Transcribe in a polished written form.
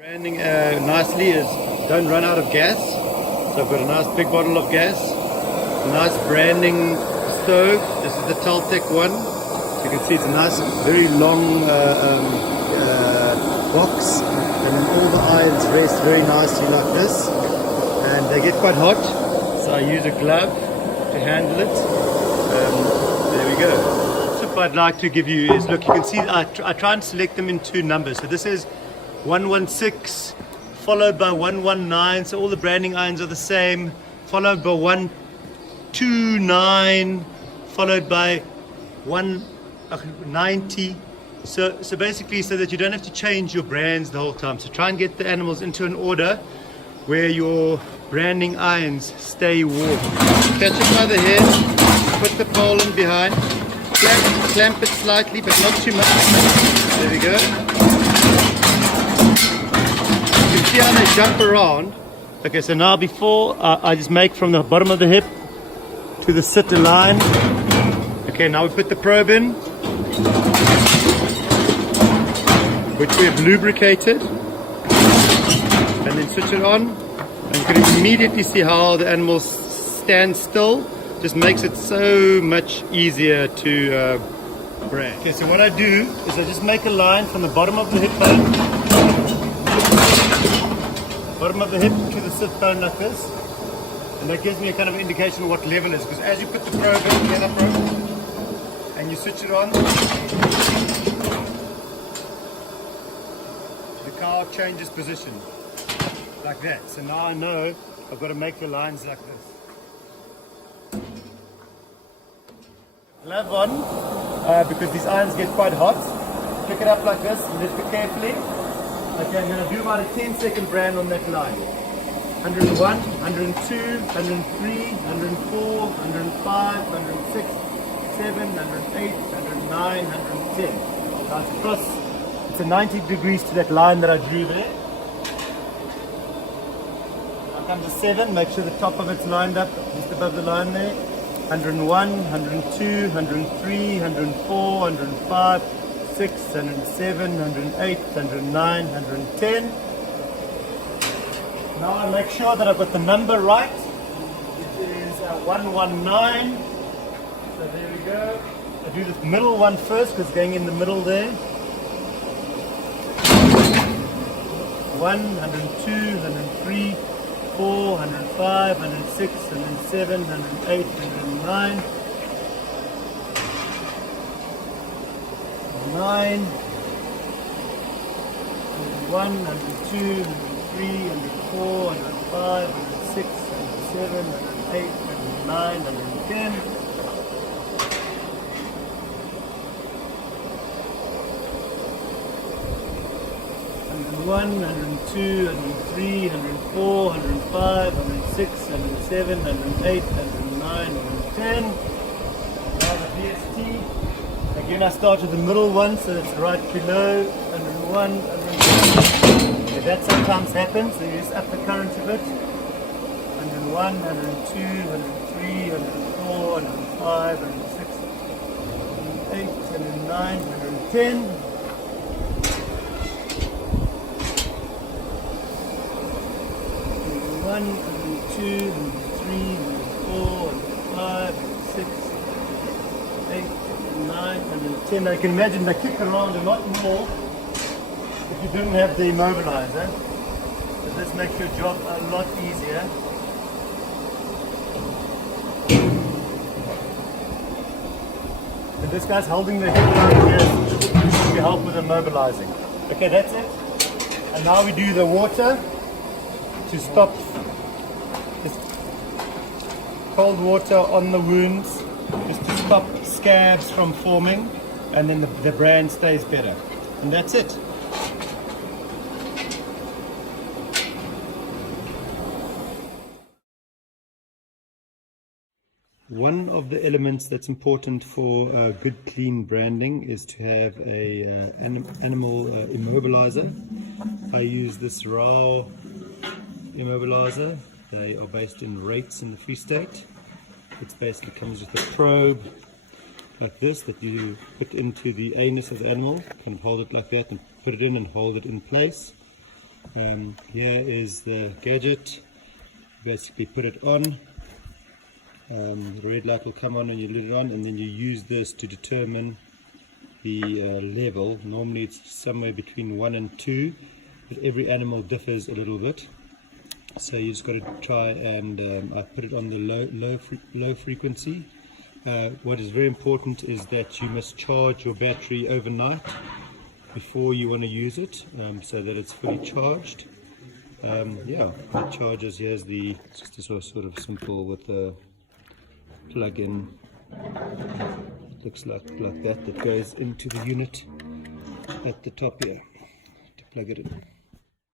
Branding nicely is don't run out of gas. So I've got a nice big bottle of gas, a nice branding stove. This is the Taltech one. So you can see it's a nice, very long box, and then all the irons rest very nicely like this. And they get quite hot, so I use a glove to handle it. There we go. Tip I'd like to give you is, look, you can see I try and select them in two numbers. So this is 116 followed by 119, so all the branding irons are the same, followed by 129, followed by 190. So basically, so that you don't have to change your brands the whole time. So try and get the animals into an order where your branding irons stay warm. Catch it by the head, put the pole in behind, clamp it slightly but not too much. There we go. You can see how they jump around. Okay, so now before I just make from the bottom of the hip to the sit line. Okay, now we put the probe in, which we have lubricated, and then switch it on. And you can immediately see how the animals stand still. Just makes it so much easier to brand. Okay, so what I do is I just make a line from the bottom of the hip bone, to the sit bone like this, and that gives me a kind of indication of what level is. Because as you put the probe in, the other probe, and you switch it on, the cow changes position like that. So now I know I've got to make the lines like this. Glove on, because these irons get quite hot. Pick it up like this, lift it carefully. Okay, I'm going to do about a 10-second brand on that line. 101, 102, 103, 104, 105, 106, 107, 108, 109, 110. Now it's across, it's a 90 degrees to that line that I drew there. Now comes a 7, make sure the top of it's lined up just above the line there. 101, 102, 103, 104, 105, 6, 107, 108, 109, 110. Now I make sure that I've got the number right. It is 119. So there we go. I do this middle one first because it's going in the middle there. 1, 102, 103, 4, 105, 106, 107, 108, 109. 9, 1, 102, 103, 104, 105, 106, 107, 108, 109, 110. 1, 102, 103, 104, 105, 106, 107, 108, 109, 110. Now the VST. Again, I start with the middle one, so it's right below 101, 102. Okay, that sometimes happens, so you just up the current a bit. 101, 102, 103, 104, 105, 106, 108, 109, 110. 1, 2, 3, 4, 5, 6, 8, 9, and 10. Now you can imagine they kick around a lot more if you didn't have the immobilizer. So this makes your job a lot easier. And this guy's holding the hip line here to help with immobilizing. Okay, that's it. And now we do the water to stop this cold water on the wounds, just to stop scabs from forming, and then the brand stays better. And that's it. One of the elements that's important for good clean branding is to have a animal immobilizer. I use this Rao immobilizer. They are based in Rates in the Free State. It basically comes with a probe like this that you put into the anus of the animal. You can hold it like that and put it in and hold it in place. Here is the gadget. Basically put it on. The red light will come on when you let it on, and then you use this to determine the level. Normally it's somewhere between 1 and 2, but every animal differs a little bit. So you just got to try and I put it on the low frequency. What is very important is that you must charge your battery overnight before you want to use it, so that it's fully charged. Yeah, it charges. Here's the just a sort of simple with a plug-in. It looks like that goes into the unit at the top here to plug it in.